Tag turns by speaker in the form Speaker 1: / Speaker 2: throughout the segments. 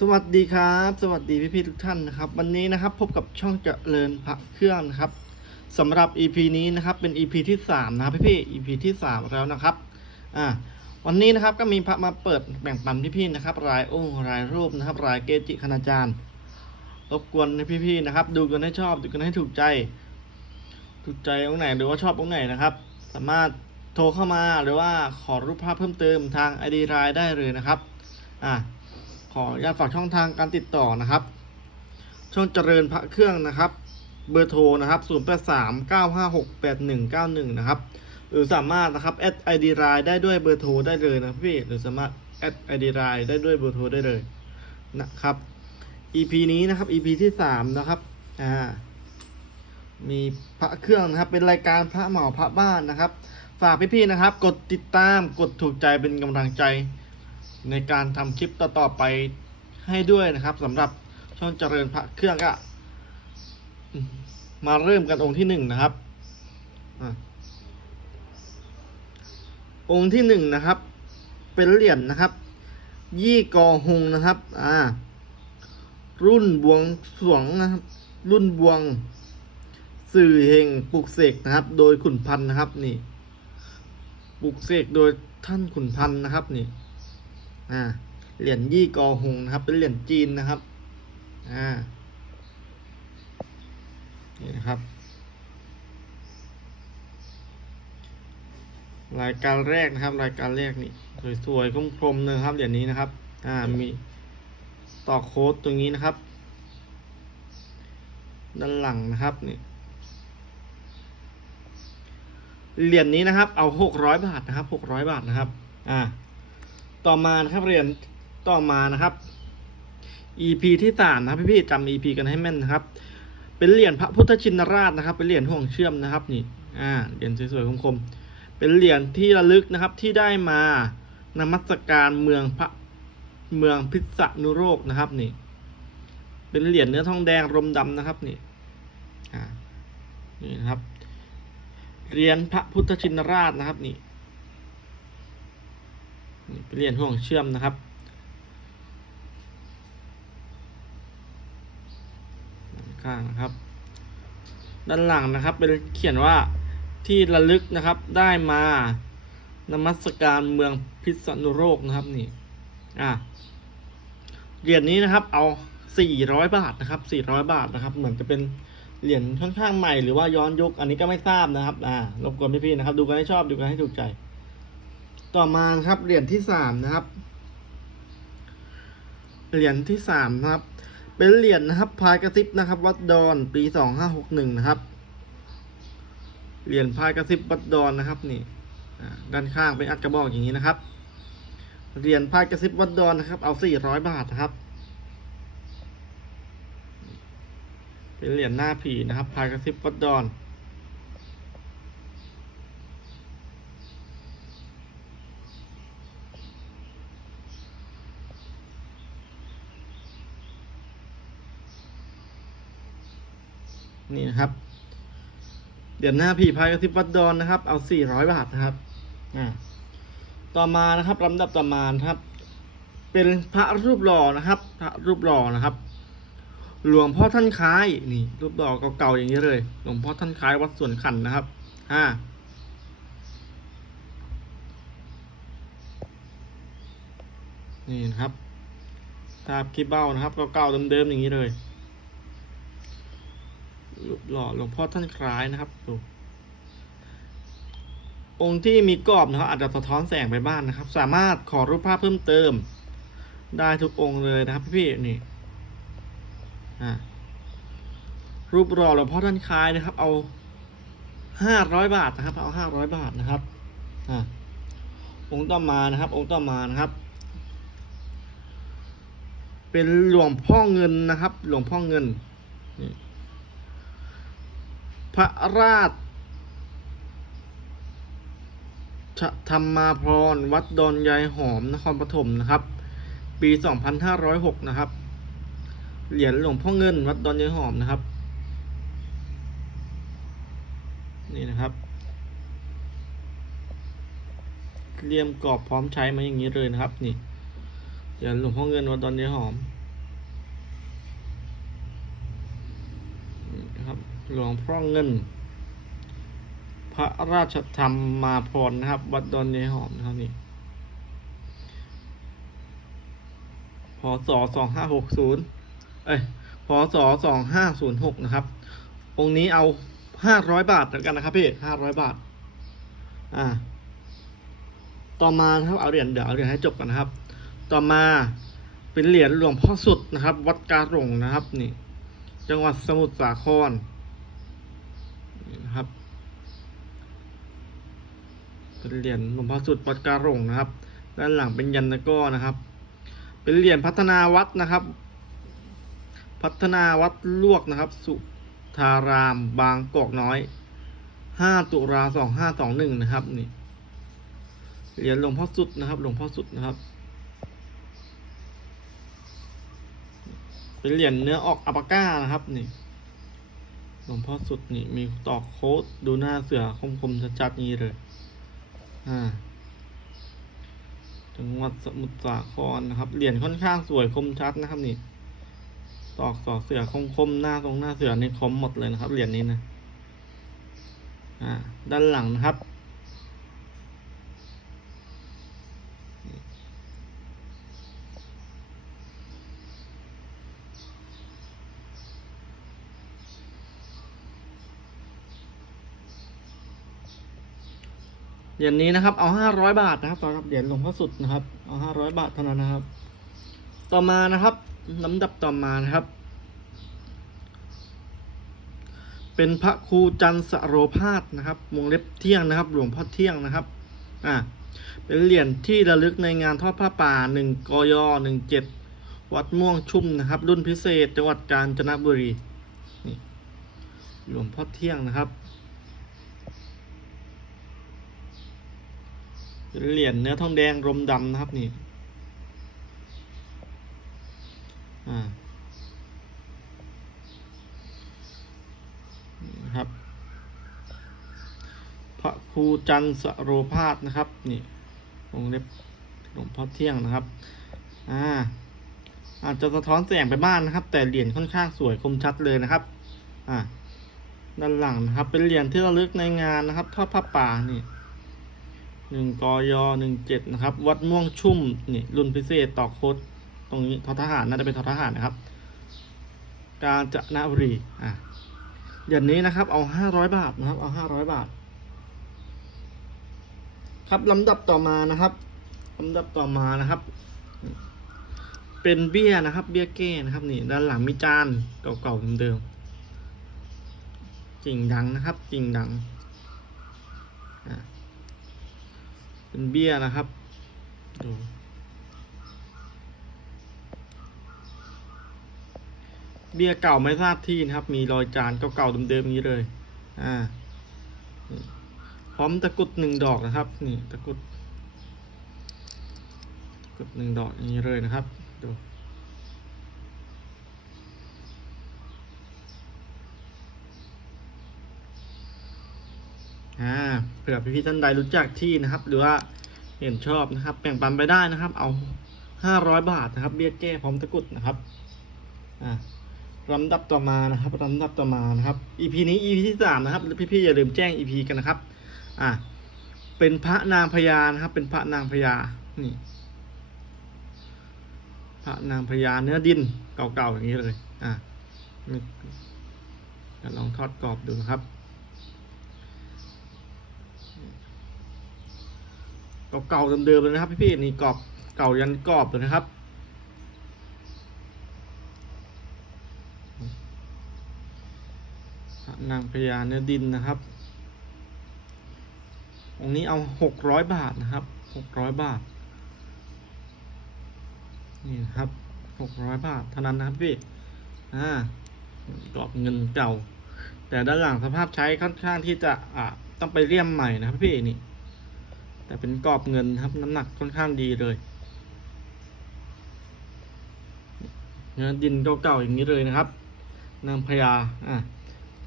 Speaker 1: สวัสดีครับ สวัสดีพี่ๆทุกท่านนะครับ วันนี้นะครับพบกับช่องเจริญพระเครื่องนะครับสำหรับ EP นี้นะครับเป็น EP ที่3นะครับพี่ๆ EP ที่ 3 แล้วนะครับอ่าวันนี้นะครับก็มีพระมาเปิดแบ่งปันพี่ๆนะครับรายองค์รายรูปนะครับรายเกจิคณาจารย์รบกวนให้พี่ๆนะครับ ดูกันให้ชอบดูกันให้ถูกใจ ถูกใจองค์ไหนหรือว่าชอบองค์ไหนนะครับ สามารถโทรเข้ามาหรือว่าขอรูปภาพเพิ่มเติมทาง ID รายได้เลยนะครับอ่า ออนุญาตฝากช่องทางการติดต่อนะครับ ช่องเจริญพระเครื่องนะครับ เบอร์โทรนะครับ 0 8 3 9 5 6 8 1 9 1 นะครับ หรือสามารถนะครับแอดไอดีไลน์ได้ด้วยเบอร์โทรได้เลยนะพี่ หรือสามารถแอดไอดีไลน์ได้ด้วยเบอร์โทรได้เลยนะครับ EP นี้นะครับ EP ที่3นะครับ อ่า มีพระเครื่องนะครับ เป็นรายการพระเหมาพระบ้านนะครับ ฝากพี่ๆนะครับ กดติดตาม กดถูกใจเป็นกำลังใจ ในการทำคลิปต่อๆไปให้ด้วยนะครับสำหรับช่องเจริญพระเครื่องก็มาเริ่มกันองค์ที่หนึ่งนะครับอองค์ที่หนึ่งนะครับ เป็นเหรียญนะครับ ยี่กอหงนะครับ อ่า รุ่นบวงสวงนะครับ รุ่นบวง สื่อเฮงปลุกเสกนะครับ โดยขุนพันธ์นะครับนี่ ปลุกเสกโดยท่านขุนพันธ์นะครับนี่ อ่าเหรียญยี่กอหงนะครับ เป็นเหรียญจีนนะครับอ่านี่นะครับ รายการแรกนะครับ รายการแรกนี่สวยๆคมๆเลยครับเหรียญนี้นะครับ อ่ามีต่อโค้ดตรงนี้นะครับ ด้านหลังนะครับนี่เหรียญนี้นะครับ เอาหกร้อยบาทนะครับหกร้อยบาทนะครับ อ่า ต่อมานะครับเรียญต่อมานะครับ EP ที่สามนะครับพี่ๆจำ EP กันให้แม่นนะครับ เป็นเหรียญพระพุทธชินราชนะครับ เป็นเหรียญห่วงเชื่อมนะครับนี่อ่าเหรียญสวยๆคมๆเป็นเหรียญที่ระลึกนะครับที่ได้มานมัสการเมืองพระเมืองพิษณุโลกนะครับนี่ เป็นเหรียญเนื้อทองแดงรมดำนะครับนี่อ่านี่นะครับเหรียญพระพุทธชินราชนะครับนี่ เป็นเหรียญห่วงเชื่อมนะครับ ด้านข้างนะครับ ด้านหลังนะครับ เป็นเขียนว่าที่ระลึกนะครับได้มานมัสการเมืองพิษณุโลกนะครับนี่ อะเหรียญนี้นะครับ เอาสี่ร้อยบาทนะครับสี่ร้อยบาทนะครับ เหมือนจะเป็นเหรียญค่อนข้างใหม่หรือว่าย้อนยุค อันนี้ก็ไม่ทราบนะครับ อ่ารบกวนพี่ๆนะครับ ดูกันให้ชอบดูกันให้ถูกใจ ต่อมาครับเหรียญที่สามนะครับ เหรียญที่สามนะครับ เป็นเหรียญนะครับพายกระซิบนะครับ วัดดอนปีสองห้าหกหนึ่งนะครับ เหรียญพายกระซิบวัดดอนนะครับนี่ด้านข้างเป็นอัดกระบอกอย่างนี้นะครับ เหรียญพายกระซิบวัดดอนนะครับ เอาสี่ร้อยบาทนะครับ เป็นเหรียญหน้าผีนะครับพายกระซิบวัดดอน นี่นะครับ เดี๋ยวหน้าผีพายกระซิบวัดดอนนะครับ เอาสี่ร้อยบาทนะครับอ่าต่อมานะครับลำดับต่อมานะครับ เป็นพระรูปหล่อนะครับ พระรูปหล่อนะครับ หลวงพ่อท่านคล้ายนี่ รูปหล่อเก่าๆอย่างนี้เลย หลวงพ่อท่านคล้ายวัดสวนขันนะครับอ่านี่นะครับภาพคลิปเบ้านะครับเก่าๆเดิมๆอย่างนี้เลย หล่อหลวงพ่อท่านคล้ายนะครับดูองค์ที่มีกรอบนะครับอาจจะสะท้อนแสงไปบ้างนะครับ สามารถขอรูปภาพเพิ่มเติม ได้ทุกองค์เลยนะครับพี่ๆนี่อ่รูปหล่อหลวงพ่อท่านคล้ายนะครับ เอาห้าร้อยบาทนะครับ เอาห้าร้อยบาทนะครับองค์ต่อมานะครับ องค์ต่อมานะครับ เป็นหลวงพ่อเงินนะครับ หลวงพ่อเงินนี่ พระราชธรรมาพรวัดดอนยายหอมนครปฐมนะครับ ปี 2506 นะครับ เหรียญหลวงพ่อเงิน วัดดอนยายหอมนะครับ นี่นะครับเรียมกรอบพร้อมใช้มาอย่างนี้เลยนะครับ นี่เหรียญหลวงพ่อเงินวัดดอนยายหอม หลวงพ่อเงิน พระราชธรรมมาพรนะครับ วัดดอนยายหอมนะครับนี่พศสองห้าหกศูนย์เอ้ยพศสองห้าศูนย์หกนะครับ องค์นี้เอาห้าร้อยบาทแล้วกันนะครับพี่ห้าร้อยบาท อ่า ต่อมาครับเอาเหรียญเดี๋ยวเอาเหรียญให้จบกันนะครับ ต่อมาเป็นเหรียญหลวงพ่อสุดนะครับ วัดการหลงนะครับ นี่ จังหวัดสมุทรสาครนี่นะครับ เป็นเหรียญหลวงพ่อสุดวัดการหลงนะครับ ด้านหลังเป็นยันตะก้อนะครับ เป็นเหรียญพัฒนาวัดนะครับ พัฒนาวัดลวกนะครับ สุทารามบางกอกน้อยห้าตุลาสองห้าสองหนึ่งนะครับนี่เหรียญหลวงพ่อสุดนะครับ หลวงพ่อสุดนะครับ เป็นเหรียญเนื้อออกอัปาก้านะครับนี่หลวงพ่อสุดนี่มีตอกโค้ดดูหน้าเสือคมๆชัดๆนี้เลย อ่าจังหวัดสมุทรสาครนะครับ เหรียญค่อนข้างสวยคมชัดนะครับนี่ตอกสอกเสือคมๆหน้าตรงหน้าเสือนี่คมหมดเลยนะครับ เหรียญนี้นะ อ่า ด้านหลังนะครับ รียญนี้นะครับ เอาห้าร้อยบาทนะครับสำหรับเหรียญหลวงพ่อสุดนะครับ เอาห้าร้อยบาทเท่านั้นนะครับ ต่อมานะครับลำดับต่อมานะครับ เป็นพระครูจันสโรพาสนะครับวงเล็บเที่ยงนะครับ หลวงพ่อเที่ยงนะครับ อ่า เป็นเหรียญที่ระลึกในงานทอดผ้าป่าหนึ่งกยหนึ่งเจ็ดวัดม่วงชุ่มนะครับ รุ่นพิเศษจังหวัดกาญจนบุรีนี่หลวงพ่อเที่ยงนะครับ เป็นเหรียญเนื้อทองแดงรมดำนะครับนี่อ่านี่ครับพระครูจันทร์สโรพาสนะครับนี่วงเล็บหลวงพ่อเที่ยงนะครับอ่าอาจจะสะท้อนแสงไปบ้างนะครับ แต่เหรียญค่อนข้างสวยคมชัดเลยนะครับ อ่าด้านหลังนะครับ เป็นเหรียญที่ระลึกในงานนะครับทอดผ้าป่านี่ หนึ่งกยหนึ่งเจ็ดนะครับ วัดม่วงชุ่มนี่รุ่นพิเศษต่อโคดตรงนี้ททหารน่าจะเป็นททหารนะครับ กาญจนบุรีอะอย่างนี้นะครับเอาห้าร้อยบาทนะครับ เอาห้าร้อยบาท ครับลำดับต่อมานะครับลำดับต่อมานะครับ เป็นเบี้ยนะครับ เบี้ยแก้นะครับนี่ด้านหลังมีจานเก่าๆเดิมๆกิ่งดังนะครับกิ่งดังอะ เป็นเบี้ยนะครับดูเบี้ยเก่าไม่ทราบที่นะครับ มีรอยจานเก่าๆเดิมๆนี้เลย อ่า พร้อมตะกุดหนึ่งดอกนะครับ นี่ตะกุดตะกุดหนึ่งดอกอย่างนี้เลยนะครับ ดู อ่าเผื่อพี่ๆท่านใดรู้จักที่นะครับ หรือว่าเห็นชอบนะครับแบ่งปันไปได้นะครับ เอาห้าร้อยบาทนะครับ เบี้ยแก้พร้อมตะกุดนะครับอ่าลำดับต่อมานะครับลำดับต่อมานะครับ EP นี้ EP ที่สามนะครับพี่ๆอย่าลืมแจ้ง EP กันนะครับ อ่าเป็นพระนางพญานะครับ เป็นพระนางพญานี่พระนางพญาเนื้อดินเก่าๆอย่างนี้เลย อ่าลองทอดกรอบดูนะครับ เก่าๆเดิมๆเลยนะครับ พี่ๆนี่กรอบเก่ายันกรอบเลยนะครับนางพญาเนื้อดินนะครับองนี้เอาหกร้อยบาทนะครับหกร้อยบาท นี่นครับหกร้อยบาทเท่านั้นนะครับพี่อ่ากรอบเงินเก่า แต่ด้านหลังสภาพใช้ค่อนข้างที่จะอ่าต้องไปเลี่ยมใหม่นะครับพี่นี่ แต่เป็นกรอบเงินครับน้ำหนักค่อนข้างดีเลยเนื้อดินเก่าๆอย่างนี้เลยนะครับนางพญาอะ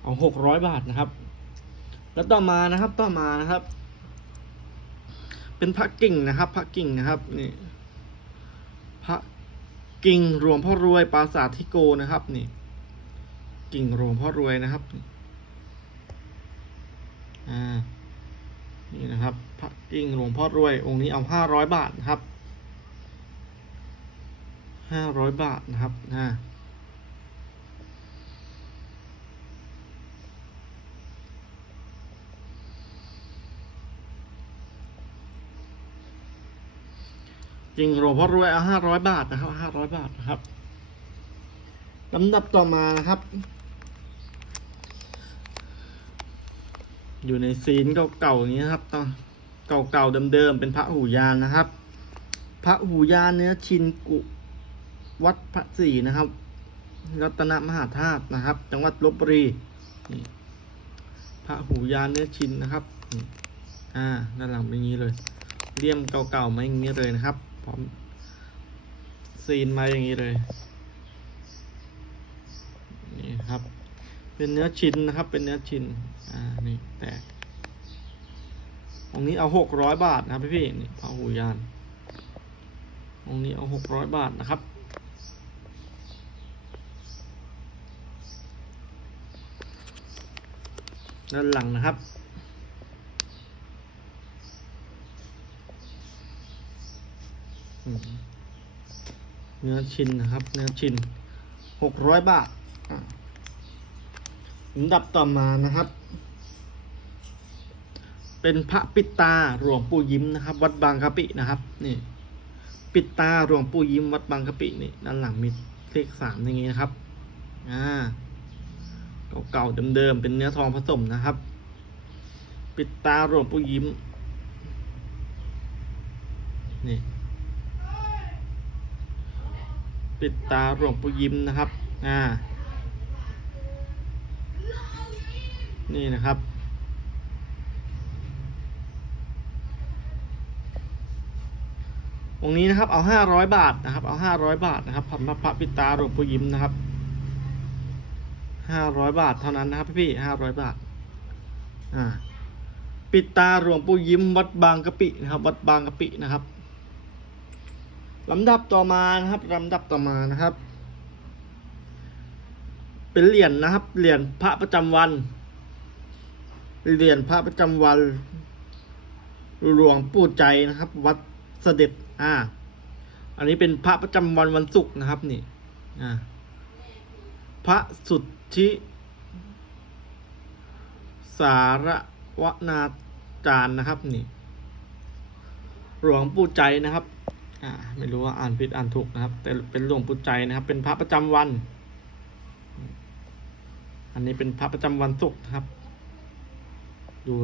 Speaker 1: เอาหกร้อยบาทนะครับ แล้วต่อมานะครับต่อมานะครับ เป็นพระกิ่งนะครับพระกิ่งนะครับนี่พระกิ่งหลวงพ่อรวยปราสาททิโกนะครับนี่ กิ่งหลวงพ่อรวยนะครับอ่านี่นะครับ พระกิ้งหลวงพ่อรวย องค์นี้เอาห้าร้อยบาทนะครับห้าร้อยบาทนะครับอ่าจริงหลวงพ่อรวยเอาห้าร้อยบาทนะครับห้าร้อยบาทนะครับลำดับต่อมานะครับ อยู่ในซีนเก่าๆอย่างนี้นะครับต้อง เก่าๆเดิมๆเป็นพระหูยานนะครับ พระหูยานเนื้อชินกุ วัดพระศรีนะครับ รัตนมหาธาตุนะครับ จังหวัดลบบุรีพระหูยานเนื้อชินนะครับอ่าด้านหลังเป็นอย่างนี้เลยเลี่ยมเก่าๆมาอย่างนี้เลยนะครับพร้อมซีนมาอย่างนี้เลยนี่ครับ เป็นเนื้อชิ้นนะครับ เป็นเนื้อชิ้นอ่านี่แตก องนี้เอาหกร้อยบาทนะครับพี่พี่นี่พระหูยานองนี้เอาหกร้อยบาทนะครับ ด้านหลังนะครับเนื้อชิ้นนะครับ เนื้อชิ้นหกร้อยบาทอะอันดับต่อมานะครับ เป็นพระปิตาหลวงปู่ยิ้มนะครับ วัดบางกะปินะครับนี่ปิตาหลวงปู่ยิ้มวัดบางกะปินี่ด้านหลังมีเลขสามอย่างนี้นะครับอ่าเก่าๆเดิมๆเป็นเนื้อทองผสมนะครับ ปิดตาหลวงปู่ยิ้มนี่ปิดตาหลวงปู่ยิ้มนะครับอ่านี่นะครับ องนี้นะครับ เอาห้าร้อยบาทนะครับ เอาห้าร้อยบาทนะครับพระพระปิตาหลวงปู่ยิ้มนะครับห้าร้อยบาทเท่านั้นนะครับพี่ห้าร้อยบาท อ่า ปิตาหลวงปู่ยิ้ม วัดบางกะปินะครับ วัดบางกะปินะครับลำดับต่อมานะครับลำดับต่อมานะครับ เป็นเหรียญนะครับ เหรียญพระประจำวัน เหรียญพระประจำวัน หลวงปู่ใจนะครับ วัดเสด็จ อ่า อันนี้เป็นพระประจำวันวันศุกร์นะครับนี่ อ่า พระสุทธิสารวนาจารย์นะครับนี่ หลวงปู่ใจนะครับ อ่า ไม่รู้ว่าอ่านผิดอ่านถูกนะครับ แต่เป็นหลวงปู่ใจนะครับ เป็นพระประจำวัน อันนี้เป็นพระประจำวันศุกร์นะครับ ดู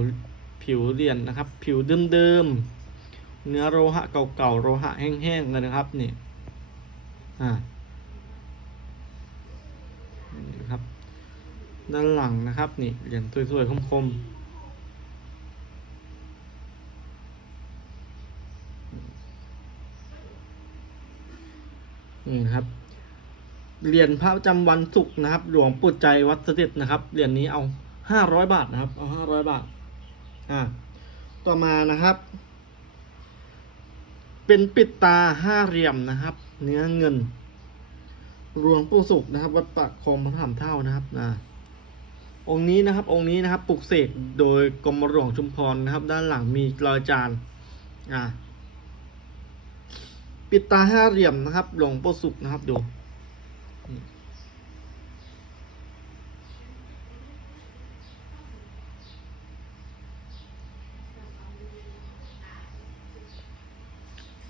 Speaker 1: ผิวเรียญนะครับ ผิวเดิมๆ เนื้อโลหะเก่าๆโลหะแห้งๆเลยนะครับนี่อ่านี่ครับ ด้านหลังนะครับนี่เหรียญสวยๆคมๆนี่นครับ เหรียญพระประจำวันศุกร์นะครับ หลวงปู่ใจวัดเสด็จนะครับ เหรียญนี้เอาห้าร้อยบาทนะครับ เอาห้าร้อยบาท อ่า ต่อมานะครับ เป็นปิดตาห้าเหลี่ยมนะครับ เนื้อเงินหลวงปู่สุขนะครับ วัดปากคลองพระธรรมเท่านะครับนะองค์นี้นะครับ องค์นี้นะครับปลุกเสกโดยกรมหลวงชุมพรนะครับ ด้านหลังมีรอยจานอ่าปิดตาห้าเหลี่ยมนะครับ หลวงปู่สุขนะครับดู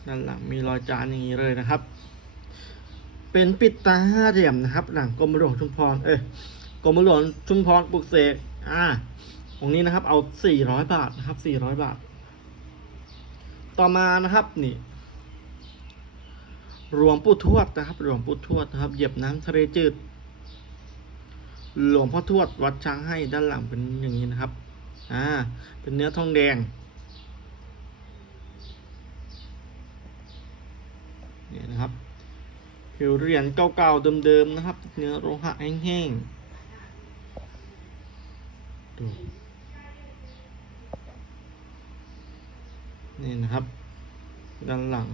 Speaker 1: ด้านหลังมีรอยจานอย่างนี้เลยนะครับ เป็นปิดตาห้าเหลี่ยมนะครับ หลังกรมหลวงชุมพรเอ้ยกรมหลวงชุมพรปลุกเสกอ่าองนี้นะครับ เอาสี่ร้อยบาทนะครับสี่ร้อยบาท ต่อมานะครับนี่หลวงปู่ทวดนะครับหลวงปู่ทวดนะครับ เหยียบน้ำทะเลจืด หลวงพ่อทวดวัดช้างให้ด้านหลังเป็นอย่างนี้นะครับ อ่า เป็นเนื้อทองแดง นะครับผิวเหรียญเก่าๆเดิมๆนะครับ เนื้อโลหะแห้งๆดูนี่นะครับ ด้านหลัง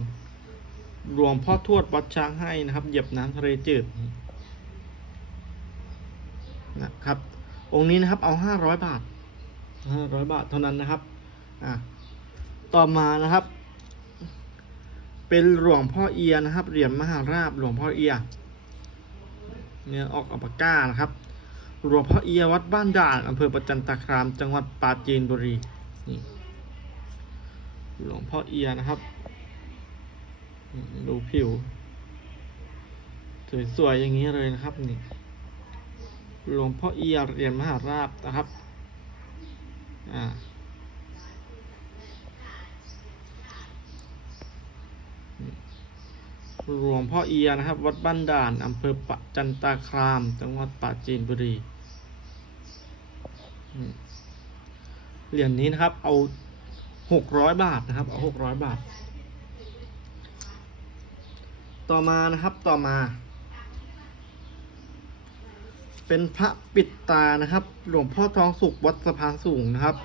Speaker 1: หลวงพ่อทวดวัดช้างให้นะครับ เหยียบน้ำทะเลจืดนะครับ องค์นี้นะครับเอาห้าร้อยบาทห้าร้อยบาทเท่านั้นนะครับ อะ ต่อมานะครับ เป็นหลวงพ่อเอียนะครับ เหรียญมหาราบหลวงพ่อเอียเนี่ยออกอัปปาก้านะครับ หลวงพ่อเอียวัดบ้านด่านอำเภอประจันตคาม จังหวัดปราจีนบุรีนี่หลวงพ่อเอียนะครับ ดูผิว สวยๆอย่างนี้เลยนะครับนี่หลวงพ่อเอียเหรียญมหาราบนะครับ อ่า หลวงพ่อเอียนะครับ วัดบ้านด่านอำเภอปะจันตาคราม จังหวัดปราจีนบุรีเหรียญนี้นะครับ เอาหกร้อยบาทนะครับ เอาหกร้อยบาท ต่อมานะครับต่อมา เป็นพระปิดตานะครับ หลวงพ่อทองสุขวัดสะพานสูงนะครับ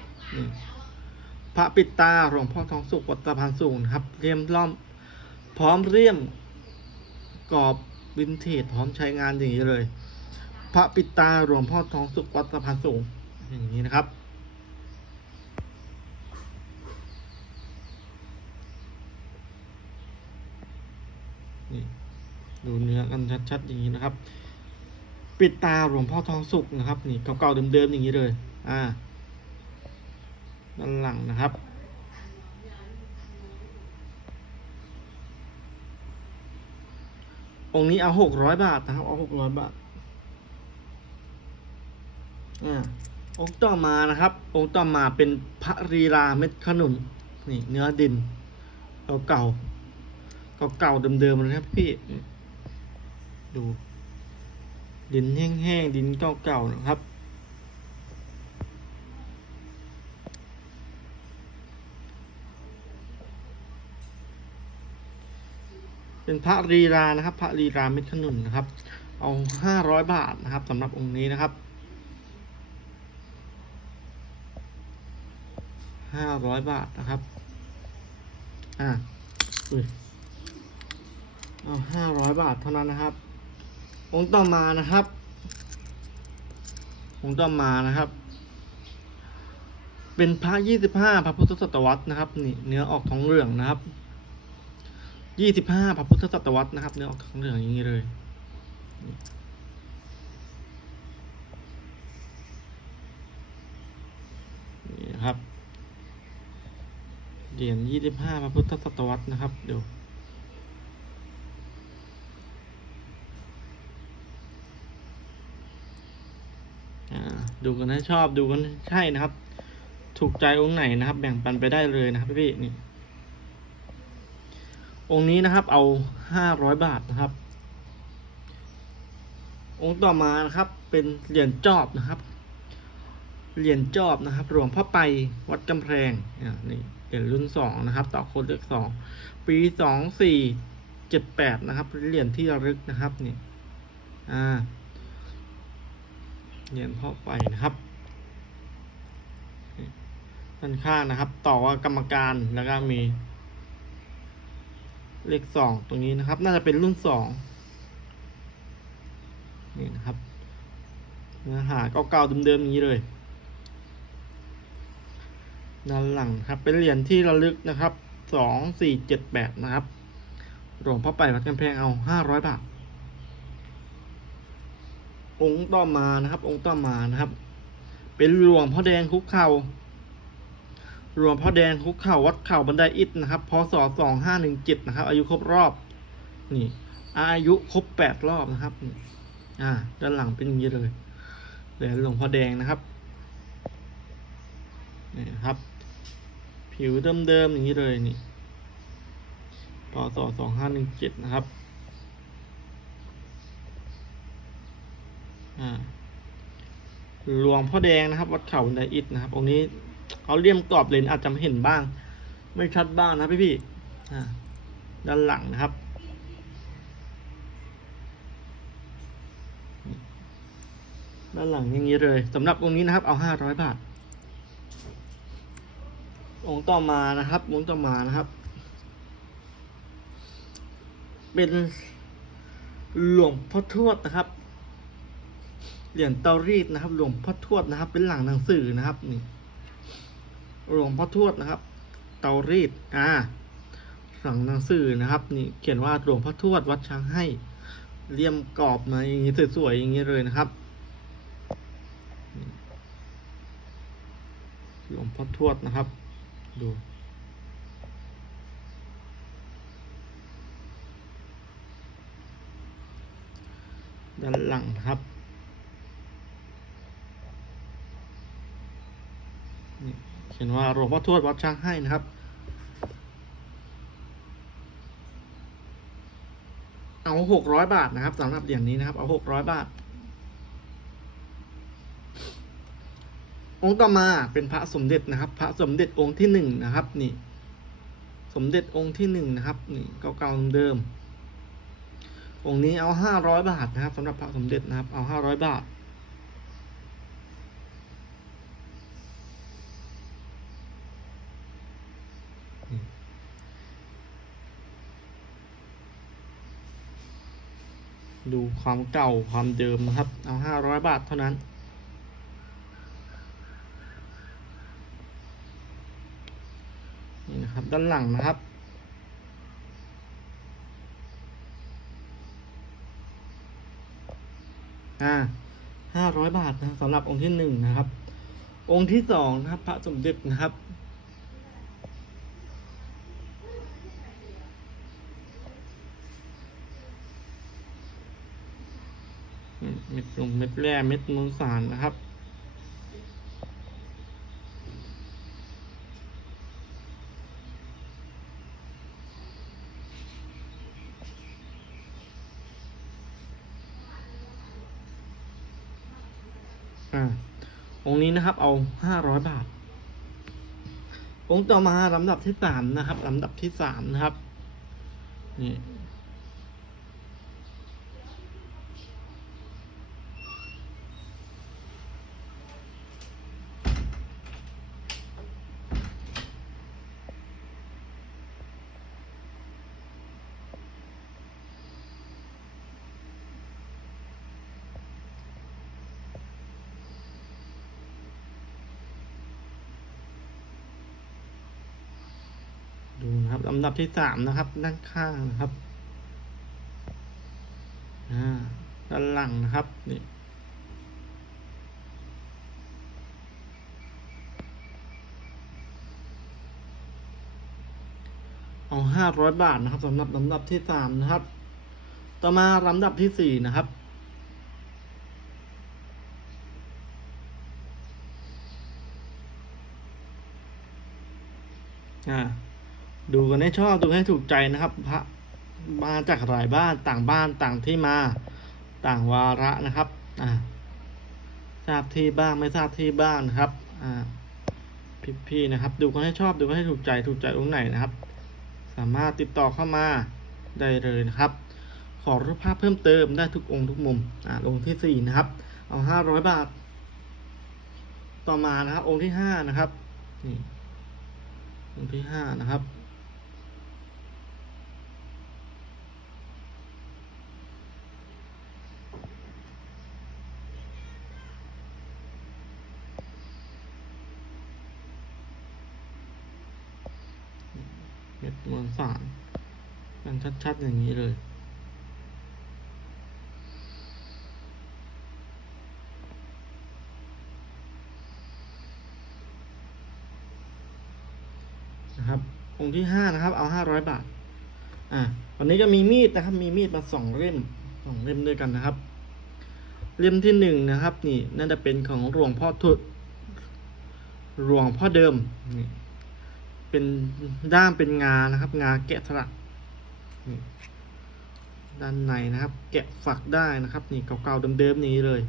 Speaker 1: พระปิดตาหลวงพ่อทองสุขวัดสะพานสูงนะครับเรียมล้อมพร้อมเรียม กรอบวินเทจพร้อมใช้งานอย่างนี้เลย พระปิตาหลวงพ่อทองสุขวัดสะพานสูงอย่างนี้นะครับ นี่ดูเนื้อกันชัดๆอย่างนี้นะครับ ปิดตาหลวงพ่อทองสุกนะครับ นี่เก่าๆเดิมๆอย่างนี้เลย อ่า ด้านหลังนะครับ องค์นี้เอาหกร้อยบาทนะครับ เอาหกร้อยบาท อ่า องค์ต่อมานะครับ องค์ต่อมาเป็นพระรีราเม็ดขนม นี่ เนื้อดิน เก่าๆเก่าเดิมๆเลยนะครับพี่นี่ ดู ดินแห้งๆ ดินเก่าๆนะครับ เป็นพระรีรานะครับ พระรีราเม็ดขนุนนะครับ เอาห้าร้อยบาทนะครับสำหรับองค์นี้นะครับห้าร้อยบาทนะครับ อ่าอุ้ยเอาห้าร้อยบาทเท่านั้นนะครับ องค์ต่อมานะครับ องค์ต่อมานะครับ เป็นพระยี่สิบห้าพระพุทธศตวรรษนะครับ นี่เนื้อออกทองเหลืองนะครับ ยี่สิบห้าพระพุทธศตวรรษนะครับ เนื้อออกทองเหลืองอย่างนี้เลยนี่ครับเหรียญยี่สิบห้าพระพุทธศตวรรษนะครับ เดี๋ยวดูกันให้ชอบดูกันใช่นะครับ ถูกใจองค์ไหนนะครับ แบ่งปันไปได้เลยนะครับพี่นี่ องค์นี้นะครับเอาห้าร้อยบาทนะครับ องค์ต่อมานะครับเป็นเหรียญจอบนะครับ เหรียญจอบนะครับหลวงพ่อไปวัดกำแพงนี่เหรียญรุ่นสองนะครับ ต่อคนเลขสองปีสองสี่เจ็ดแปดนะครับเหรียญที่ระลึกนะครับนี่อ่าเหรียญพ่อไปนะครับด้านข้างนะครับ ต่อว่ากรรมการแล้วก็มี เลขสองตรงนี้นะครับ น่าจะเป็นรุ่นสองนี่นะครับเนื้อหาเก่าๆเดิมๆอย่างนี้เลยด้านหลังครับเป็นเหรียญที่ระลึกนะครับสองสี่เจ็ดแปดนะครับหลวงพ่อไปวัดกำแพงเอาห้าร้อยบาทองค์ต่อมานะครับ องค์ต่อมานะครับ เป็นหลวงพ่อแดงคุกเข่า หลวงพ่อแดงคุกเข่าวัดเข่าบันไดอิฐนะครับ พศสองห้าหนึ่งเจ็ดนะครับ อายุครบรอบ นี่ อายุครบแปดรอบนะครับ อ่า ด้านหลังเป็นอย่างนี้เลยเหรียญหลวงพ่อแดงนะครับ นี่ครับ ผิวเดิมๆอย่างนี้เลยนี่ พศสองห้าหนึ่งเจ็ดนะครับ อ่า หลวงพ่อแดงนะครับ วัดเขาบันไดอิฐนะครับ องค์นี้ เขาเลี่ยมกรอบเลนอาจจะไม่เห็นบ้าง ไม่ชัดบ้างนะพี่พี่ด้านหลังนะครับ ด้านหลังอย่างนี้เลยสำหรับองค์นี้นะครับ เอาห้าร้อยบาท องค์ต่อมานะครับองค์ต่อมานะครับ เป็นหลวงพ่อทวดนะครับเหรียญเตารีดนะครับ หลวงพ่อทวดนะครับ เป็นหลังหนังสือนะครับนี่ หลวงพ่อทวดนะครับ เตารีดอ่าสั่งหนังสือนะครับ นี่เขียนว่าหลวงพ่อทวดวัดช้างให้เลี่ยมกรอบมาอย่างนี้สวยๆอย่างนี้เลยนะครับหลวงพ่อทวดนะครับ ดูด้านหลังครับนี่ เขียนว่าหลวงพ่อทวดวัดช้างให้นะครับ เอาหกร้อยบาทนะครับสำหรับเหรียญนี้นะครับ เอาหกร้อยบาท องค์ต่อมาเป็นพระสมเด็จนะครับ พระสมเด็จองค์ที่หนึ่งนะครับ นี่ สมเด็จองค์ที่หนึ่งนะครับ นี่เก่าๆเดิมองค์นี้เอาห้าร้อยบาทนะครับสำหรับพระสมเด็จนะครับ เอาห้าร้อยบาท ดูความเก่าความเดิมนะครับ เอาห้าร้อยบาทเท่านั้น นี่นะครับด้านหลังนะครับ อ่าห้าร้อยบาทนะสำหรับองค์ที่หนึ่งนะครับ องค์ที่สองนะครับ พระสมเด็จนะครับ อื มเม็ดลงเม็ดแร่เม็ดมวลสารนะครับ อ่า องค์นี้นะครับ เอาห้าร้อยบาท องค์ต่อมาลำดับที่สามนะครับลำดับที่สามนะครับ นี่ ดับที่สามนะครับ ด้านข้างนะครับด้านหลังนะครับนี่เอาห้าร้อยบาทนะครับสำหรับลำดับที่สามนะครับ ต่อมาลำดับที่สี่นะครับอ่า ดูกันให้ชอบดูให้ถูกใจนะครับ พระมาจากหลายบ้านต่างบ้านต่างที่มาต่างวาระนะครับอ่าทราบที่บ้างไม่ทราบที่บ้างนะครับอ่าพี่ๆนะครับ ดูกันให้ชอบดูกันให้ถูกใจถูกใจตรงไหนนะครับ สามารถติดต่อเข้ามาได้เลยนะครับ ขอรูปภาพเพิ่มเติมได้ทุกองค์ทุกมุมอ่าองค์ที่สี่นะครับเอาห้าร้อยบาท ต่อมานะครับ องค์ที่ห้านะครับนี่องค์ที่ห้านะครับ เม็ดมวลสารกันชัดๆ อย่างนี้เลย นะครับ องค์ที่ห้านะครับ เอาห้าร้อยบาท อ่าวันนี้ก็มีมีดนะครับ มีมีดมาสองเล่มสองเล่มด้วยกันนะครับ เล่มที่หนึ่งนะครับ นี่น่าจะเป็นของหลวงพ่อทุดหลวงพ่อเดิมนี่ เป็นด้ามเป็นงานะครับ งาแกะสลักด้านในนะครับ แกะฝักได้นะครับ นี่เก่าๆเดิมๆนี้เลย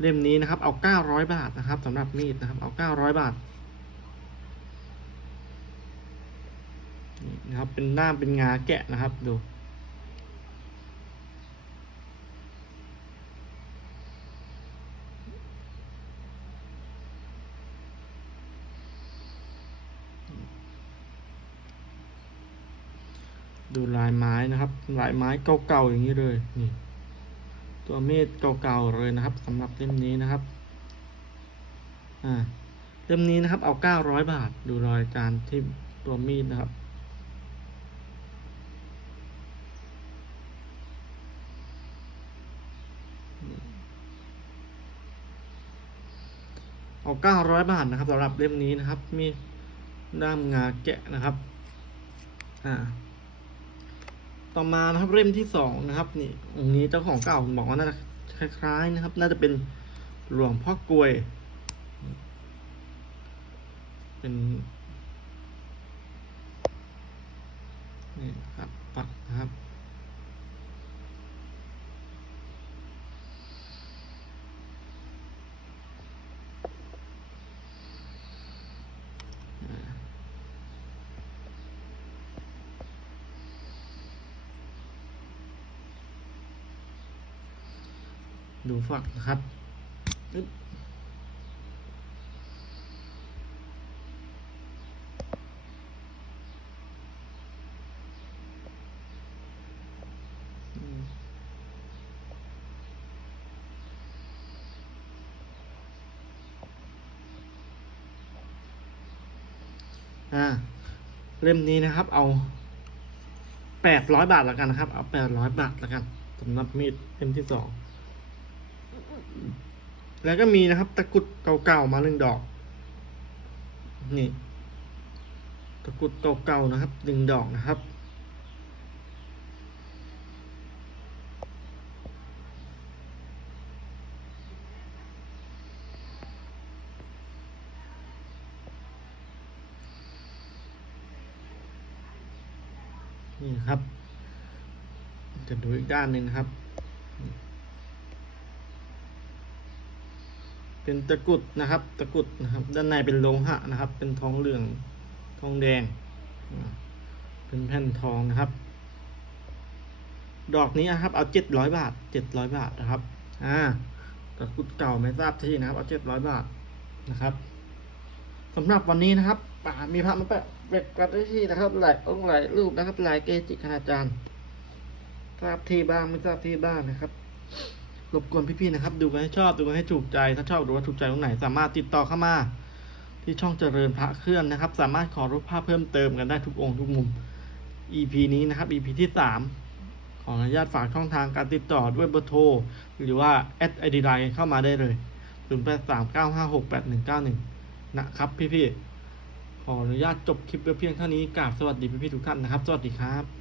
Speaker 1: เล่มนี้นะครับ เอาเก้าร้อยบาทนะครับสำหรับมีดนะครับ เอาเก้าร้อยบาทนี่นะครับ เป็นด้ามเป็นงาแกะนะครับดูายไม้นะครับ ลายไม้เก่าๆอย่างนี้เลยนี่ตัวมีดเก่าๆเลยนะครับสำหรับเล่มนี้นะครับอ่าเล่มนี้นะครับ เอาเก้าร้อยบาท ดูรอยการที่ตัวมีดนะครับเอาเก้าร้อยบาทนะครับสำหรับเล่มนี้นะครับ มีด้ามงาแกะนะครับ อ่า ต่อมานะครับเล่มที่สองนะครับนี่องค์นี้เจ้าของเก่าบอกว่าน่าจะคล้ายๆนะครับ น่าจะเป็นหลวงพ่อกลวย เป็นนี่ครับปักนะครับ ดู ฝักนะครับอ่าเล่มนี้นะครับ เอาแปดร้อยบาทแล้วกันนะครับ เอาแปดร้อยบาทแล้วกันสำหรับมีดเล่มที่สอง แล้วก็มีนะครับ ตะกุดเก่าๆมาหนึ่งดอก นี่ ตะกุดเก่าๆนะครับหนึ่งดอกนะครับ นี่ครับ จะดูอีกด้านหนึ่งครับ เป็นตะกรุดนะครับ ตะกรุดนะครับ ด้านในเป็นโลหะนะครับ เป็นทองเหลืองทองแดง เป็นแผ่นทองนะครับ ดอกนี้นะครับ เอาเจ็ดร้อยบาทเจ็ดร้อยบาทนะครับ อ่าตะกรุดเก่าไม่ทราบที่นะครับ เอาเจ็ดร้อยบาทนะครับสำหรับวันนี้นะครับป่ามีพระมาแปะแปะกัดไว้ที่นะครับ หลายองค์หลายรูปนะครับ หลายเกจิคณาจารย์ทราบที่บ้างไม่ทราบที่บ้างนะครับ รบกวนพี่ๆนะครับ ดูกันให้ชอบดูกันให้ถูกใจ ถ้าชอบดูว่าถูกใจตรงไหน สามารถติดต่อเข้ามา ที่ช่องเจริญพระเคลื่อนนะครับ สามารถขอรูปภาพเพิ่มเติมกันได้ทุกองค์ทุกมุม EP นี้นะครับ EP ที่สามขออนุญาตฝากช่องทางการติดต่อด้วยเบอร์โทรหรือว่าแอดไอดีไลน์เข้ามาได้เลย0 8 3 9 5 6 8 1 9 1นะครับพี่ๆขออนุญาตจบคลิปไว้เพียงเท่านี้กราบสวัสดีพี่ๆทุกท่านนะครับ สวัสดีครับ